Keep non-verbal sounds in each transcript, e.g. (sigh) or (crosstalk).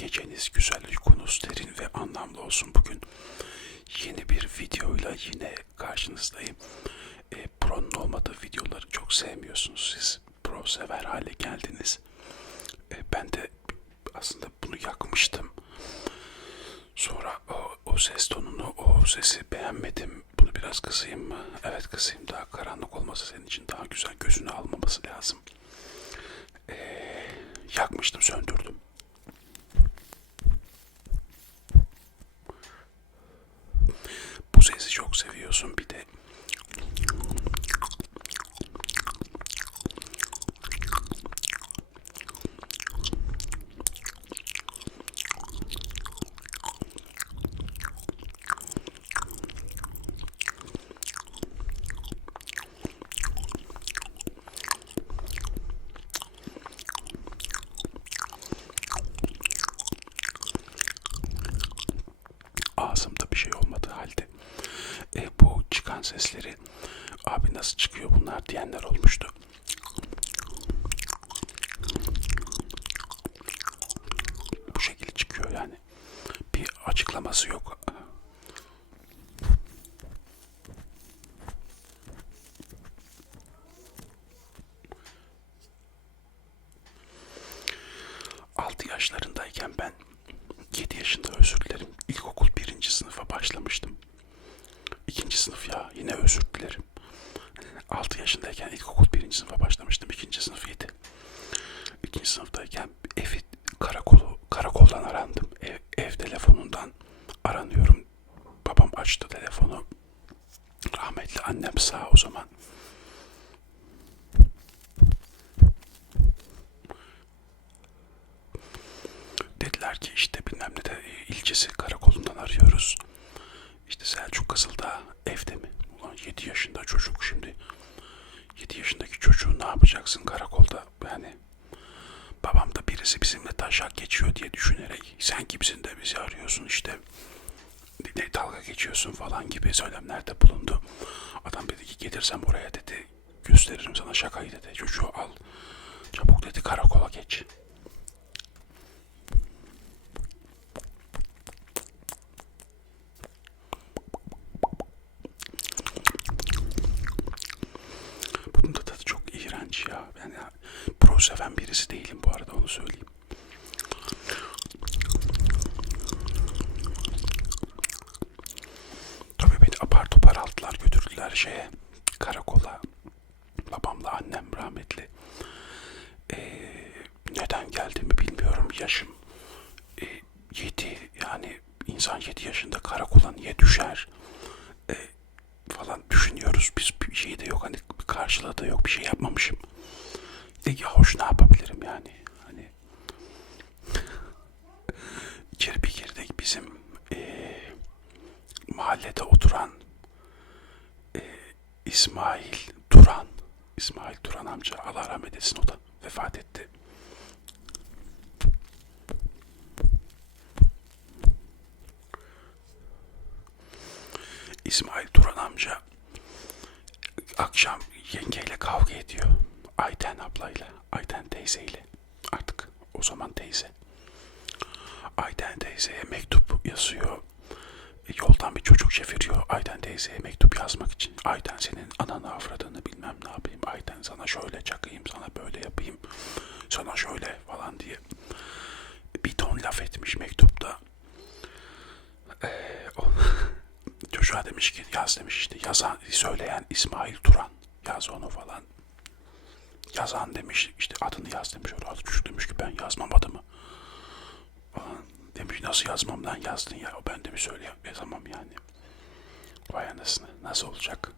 geceniz güzel, uykunuz derin ve anlamlı olsun bugün. Yeni bir videoyla yine karşınızdayım. E, Pro'nun olmadığı videoları çok sevmiyorsunuz siz. Pro sever hale geldiniz. E, ben de aslında bunu yakmıştım. Sonra o, o ses tonunu, o sesi beğenmedim. Bunu biraz kısayım mı? Evet kısayım. Daha karanlık olması senin için daha güzel. Gözünü almaması lazım. Ee, yakmıştım, söndürdüm. Bu sesi çok seviyorsun bir de. ağzımda bir şey olmadığı halde e, bu çıkan sesleri abi nasıl çıkıyor bunlar diyenler olmuştu. Bu şekilde çıkıyor yani. Bir açıklaması yok. Altı yaşlarındayken ben 7 yaşında özür dilerim. İlkokul birinci sınıfa başlamıştım. İkinci sınıf ya yine özür dilerim. 6 yaşındayken ilkokul birinci sınıfa başlamıştım. İkinci sınıf 7. İkinci sınıftayken evi karakolu, karakoldan arandım. Ev, ev telefonundan aranıyorum. Babam açtı telefonu. Rahmetli annem sağ o zaman. Dediler ki işte bilmem ne de ilçesi karakolundan arıyoruz. İşte Selçuk Kızıldağ evde mi? Ulan 7 yaşında çocuk şimdi. 7 yaşındaki çocuğu ne yapacaksın karakolda? Yani babam da birisi bizimle taşak geçiyor diye düşünerek sen kimsin de bizi arıyorsun işte ne dalga geçiyorsun falan gibi söylemlerde bulundu. Adam dedi ki gelirsem oraya dedi gösteririm sana şakayı dedi çocuğu al çabuk dedi karakola geç. Bunun da tadı çok iğrenç ya. Yani pro seven birisi değilim bu şeye karakola. Babamla annem rahmetli. Ee, neden geldiğimi bilmiyorum. Yaşım e, yani insan yedi yaşında karakola niye düşer? E, falan düşünüyoruz. Biz bir şey de yok hani bir karşılığı da yok bir şey yapmamışım. De ya hoş ne yapabilirim yani hani (laughs) içeri bir girdik bizim eee, mahallede oturan İsmail Duran İsmail Duran amca Allah rahmet etsin o da vefat etti. İsmail Duran amca akşam yengeyle kavga ediyor. Ayten ablayla, Ayten teyzeyle. Artık o zaman teyze. Ayten teyzeye mektup yazıyor. Yoldan bir çocuk çeviriyor Ayten teyzeye mektup yazmak için. Ayten senin ananı avradını bilmem ne yapayım. Ayten sana şöyle çakayım, sana böyle yapayım. Sana şöyle falan diye. Bir ton laf etmiş mektupta. Ee, o, (laughs) çocuğa demiş ki yaz demiş işte yazan söyleyen İsmail Turan yaz onu falan yazan demiş işte adını yaz demiş orada çocuk demiş ki ben yazmam adımı demiş nasıl yazmam lan yazdın ya ben demiş öyle yazamam yani vay anasını nasıl olacak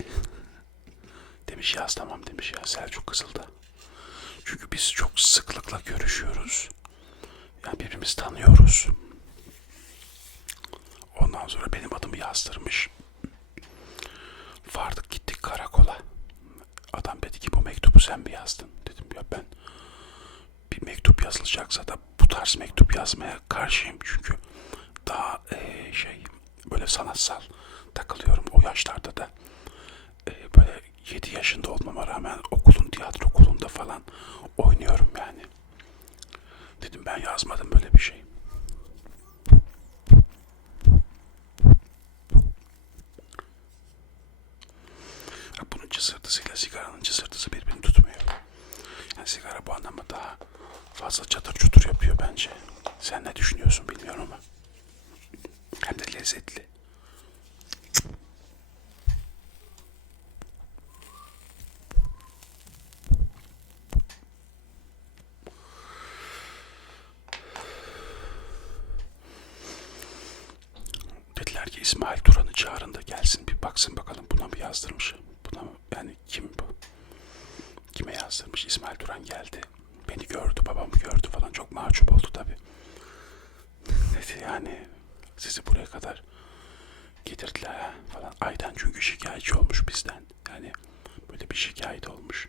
(laughs) demiş yaz tamam demiş ya Selçuk Kızıl'da çünkü biz çok sıklıkla görüşüyoruz yani birbirimizi tanıyoruz Ondan sonra benim adımı yazdırmış. Vardık gittik karakola. Adam dedi ki bu mektubu sen mi yazdın? Dedim ya ben bir mektup yazılacaksa da tarz mektup yazmaya karşıyım. Çünkü daha eee, şey böyle sanatsal takılıyorum o yaşlarda da. Eee, böyle 7 yaşında olmama rağmen okulun tiyatro okulunda falan oynuyorum yani. Dedim ben yazmadım böyle bir şey. Bunun cısırtısıyla sigaranın cısırtısı birbirini tutmuyor. Yani sigara bu anlamda daha fazla çatır çutur yapıyor bence. Sen ne düşünüyorsun bilmiyorum ama. Hem de lezzetli. Dediler ki İsmail Turan'ı çağırın da gelsin bir baksın bakalım buna mı yazdırmış. Buna mı yani kim bu? Kime yazdırmış? İsmail Turan geldi. Beni gördü, babamı gördü falan. Çok mahcup oldu tabi. Dedi yani sizi buraya kadar getirdiler falan. Aydan çünkü şikayetçi olmuş bizden. Yani böyle bir şikayet olmuş.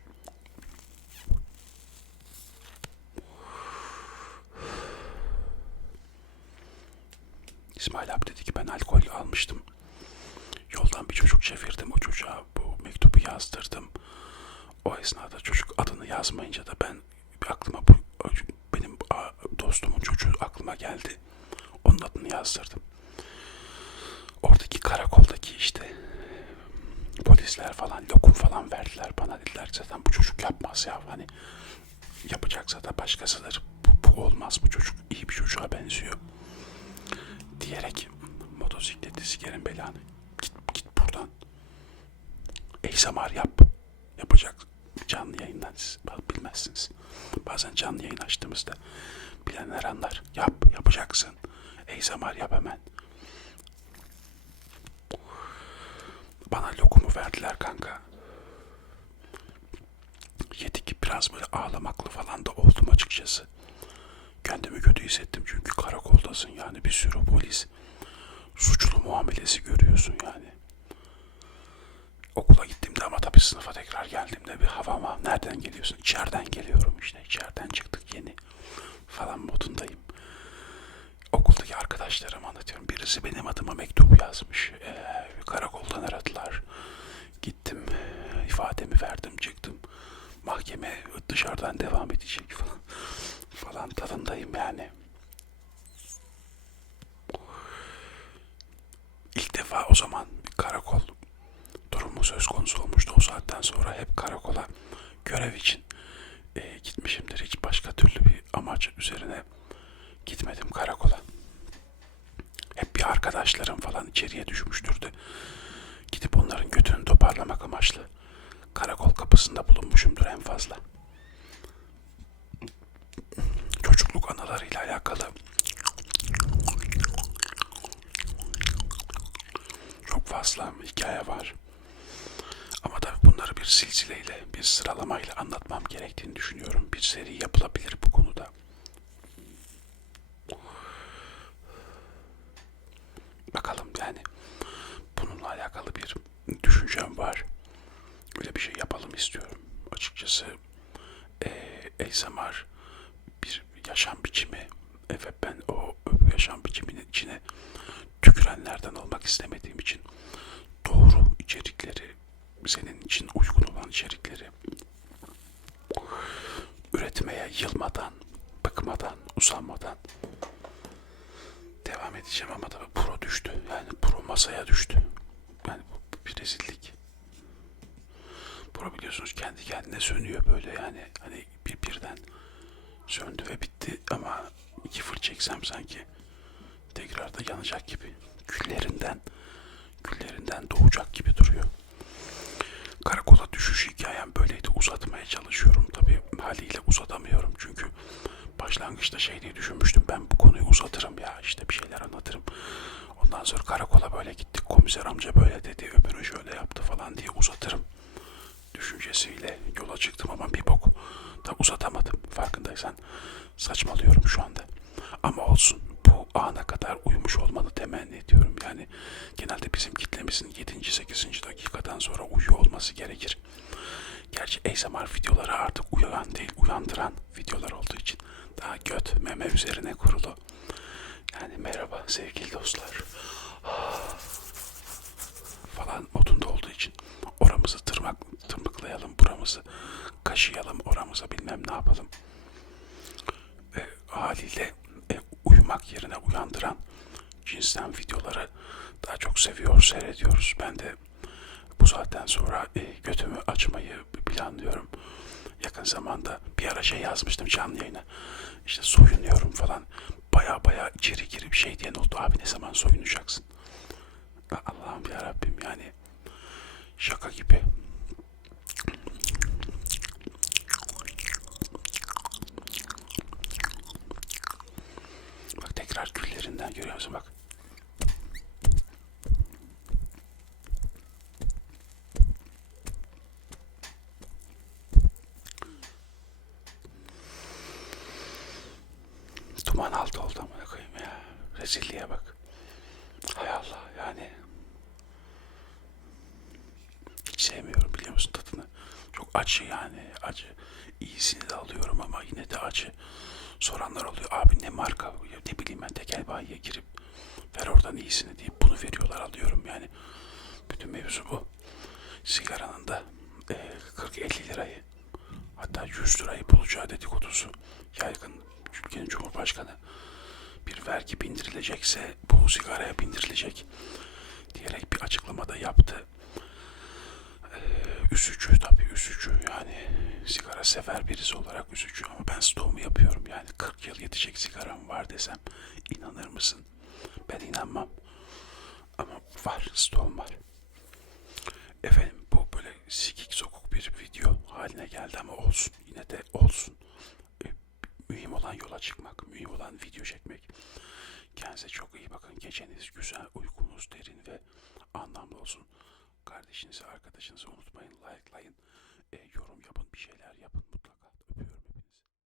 İsmail abi dedi ki ben alkol almıştım. Yoldan bir çocuk çevirdim o çocuğa bu mektubu yazdırdım. O esnada çocuk adını yazmayınca da ben aklıma bu benim dostumun çocuğu aklıma geldi. Onun adını yazdırdım. Oradaki karakoldaki işte polisler falan lokum falan verdiler bana dediler zaten bu çocuk yapmaz ya hani yapacaksa da başkasıdır. Bu, bu olmaz bu çocuk iyi bir çocuğa benziyor diyerek motosikleti sikerim belanı. Git, git buradan. ASMR yap. Yapacak canlı yayından siz bilmezsiniz. Bazen canlı yayın açtığımızda bilenler anlar. Yap, yapacaksın. ASMR yap hemen. Bana lokumu verdiler kanka. Yedik biraz böyle ağlamaklı falan da oldum açıkçası. Kendimi kötü hissettim çünkü karakoldasın yani bir sürü polis. Suçlu muamelesi görüyorsun yani. Okula gittiğimde ama tabii sınıfa tekrar geldiğimde bir havama nereden geliyorsun? İçeriden geliyorum işte içeriden çıktık yeni falan modundayım. Okuldaki arkadaşlarıma anlatıyorum. Birisi benim adıma mektup yazmış. Ee, karakoldan aradılar. Gittim ifademi verdim çıktım. Mahkeme dışarıdan devam edecek falan falan tadındayım yani. İlk defa o zaman karakol durumu söz konusu olmuştu. O saatten sonra hep karakola görev için e, gitmişimdir. Hiç başka türlü bir amaç üzerine gitmedim karakola. Hep bir arkadaşlarım falan içeriye düşmüştür de gidip onların götünü toparlamak amaçlı karakol kapısında bulunmuşumdur en fazla. Çocukluk anılarıyla alakalı çok fazla hikaye var. Bir silsileyle, bir sıralamayla anlatmam gerektiğini düşünüyorum. Bir seri yapılabilir bu konuda. Bakalım yani bununla alakalı bir düşüncem var. Öyle bir şey yapalım istiyorum. Açıkçası e, ASMR bir yaşam biçimi ve ben o yaşam biçiminin içine tükürenlerden olmak istemediğim için doğru içerikleri senin için uygun olan içerikleri üretmeye yılmadan, bıkmadan, usanmadan devam edeceğim ama tabii pro düştü. Yani pro masaya düştü. Yani bu bir rezillik. Pro biliyorsunuz kendi kendine sönüyor böyle yani. Hani bir birden söndü ve bitti ama iki fır çeksem sanki tekrar da yanacak gibi. Küllerinden, küllerinden doğacak gibi duruyor. Karakola düşüş hikayem böyleydi. Uzatmaya çalışıyorum. Tabii haliyle uzatamıyorum çünkü başlangıçta şey diye düşünmüştüm. Ben bu konuyu uzatırım ya işte bir şeyler anlatırım. Ondan sonra karakola böyle gittik. Komiser amca böyle dedi. Öbürü şöyle yaptı falan diye uzatırım. Düşüncesiyle yola çıktım ama bir bok da uzatamadım. Farkındaysan saçmalıyorum şu anda. Ama olsun bu ana kadar uyumuş olmanı temenni ediyorum. Yani genelde bizim kitlemizin 7. 8. dakikadan sonra uyuyor olması gerekir. Gerçi ASMR videoları artık uyan değil uyandıran videolar olduğu için daha göt meme üzerine kurulu. Yani merhaba sevgili dostlar (sighs) falan modunda olduğu için oramızı tırmak, tırmıklayalım buramızı kaşıyalım oramıza bilmem ne yapalım. Ve haliyle e, uyumak yerine uyandıran cinsten videoları daha çok seviyor, seyrediyoruz. Ben de bu saatten sonra e, götümü açmayı planlıyorum. Yakın zamanda bir ara şey yazmıştım canlı yayına. İşte soyunuyorum falan. Baya baya içeri girip şey diyen oldu. Abi ne zaman soyunacaksın? Allah'ım ya Rabbim yani şaka gibi. Bak tekrar güllerinden görüyor musun bak. Duman altı oldu amına koyayım ya. Rezilliğe bak. Hay Allah yani. Hiç sevmiyorum biliyor musun tadını. Çok acı yani acı. İyisini de alıyorum ama yine de acı. Soranlar oluyor abi ne marka ne bileyim ben tekel bayiye girip ver oradan iyisini deyip bunu veriyorlar alıyorum yani. Bütün mevzu bu. Sigaranın da e, 40-50 lirayı hatta 100 lirayı bulacağı dedikodusu yaygın. Ülkenin Cumhurbaşkanı bir vergi bindirilecekse bu sigaraya bindirilecek diyerek bir açıklamada yaptı. Üzücü tabii üzücü yani sigara sever birisi olarak üzücü ama ben stoğumu yapıyorum yani 40 yıl yetecek sigaram var desem inanır mısın? Ben inanmam ama var stoğum var. Efendim bu böyle sikik sokuk bir video haline geldi ama olsun yine de olsun. Ee, mühim olan yola çıkmak, mühim olan video çekmek. Kendinize çok iyi bakın. Geceniz güzel, uykunuz derin ve anlamlı olsun. Kardeşinizi, paylaşınızı unutmayın. Like